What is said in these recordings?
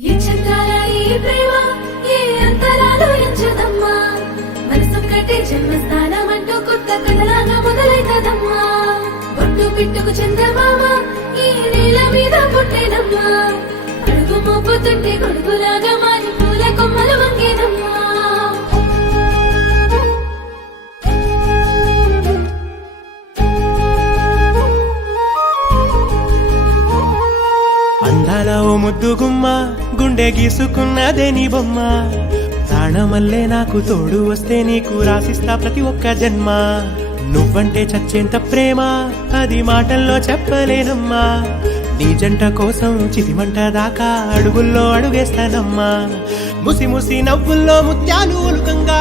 ఏ కొత్త కథలాగా మొదలైతదమ్మా. బొట్టు పిట్టుకు ఈ నేల మీద అడుగు మోపుతుంటే గొడుగులాగా మారి పూల కొమ్మలు అందాల ఓ ముద్దు గుమ్మా గుండె గీసుకున్నదే నీ బొమ్మ. ప్రాణమల్లే నాకు తోడు వస్తే నీకు రాసిస్తా ప్రతి ఒక్క జన్మ. నువ్వంటే చచ్చేంత ప్రేమ అది మాటల్లో చెప్పలేనమ్మా. నీ జంట కోసం చితిమంట దాకా అడుగుల్లో అడుగేస్తానమ్మా. ముసి ముసి నవ్వుల్లో ముత్యాలు ఒలుకంగా.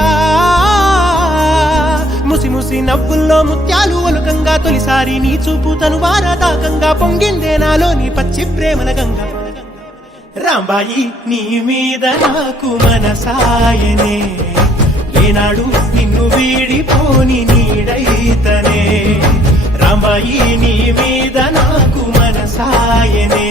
ముసి ముసి నవ్వుల్లో ముత్యాలు ఒలుకంగా. తొలిసారి నీ చూపు తను వారదాకంగా. పొంగిందే నాలో నీ పచ్చి ప్రేమల గంగా. రాంబాయి నీ మీద నాకు మనసాయనే. ఏనాడు నిన్ను వీడిపోని నీడైతనే. రాంబాయి నీ మీద నాకు మనసాయనే.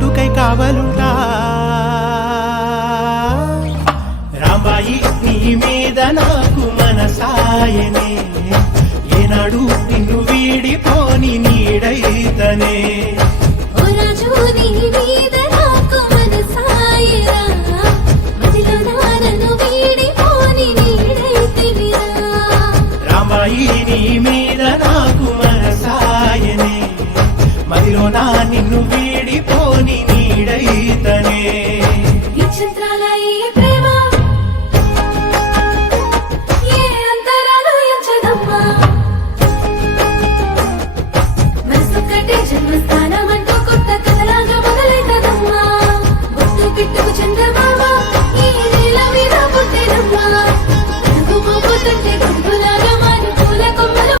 నాటుకై కావలుంటా రాంబాయి నీ మీద నాకు మనసాయనే. ఏనాడు నిన్ను వీడిపోని నీడైతనే. మీద నాకు మనసాయనే. మదిలో నా నిన్ను వీడి నక్షత్రాల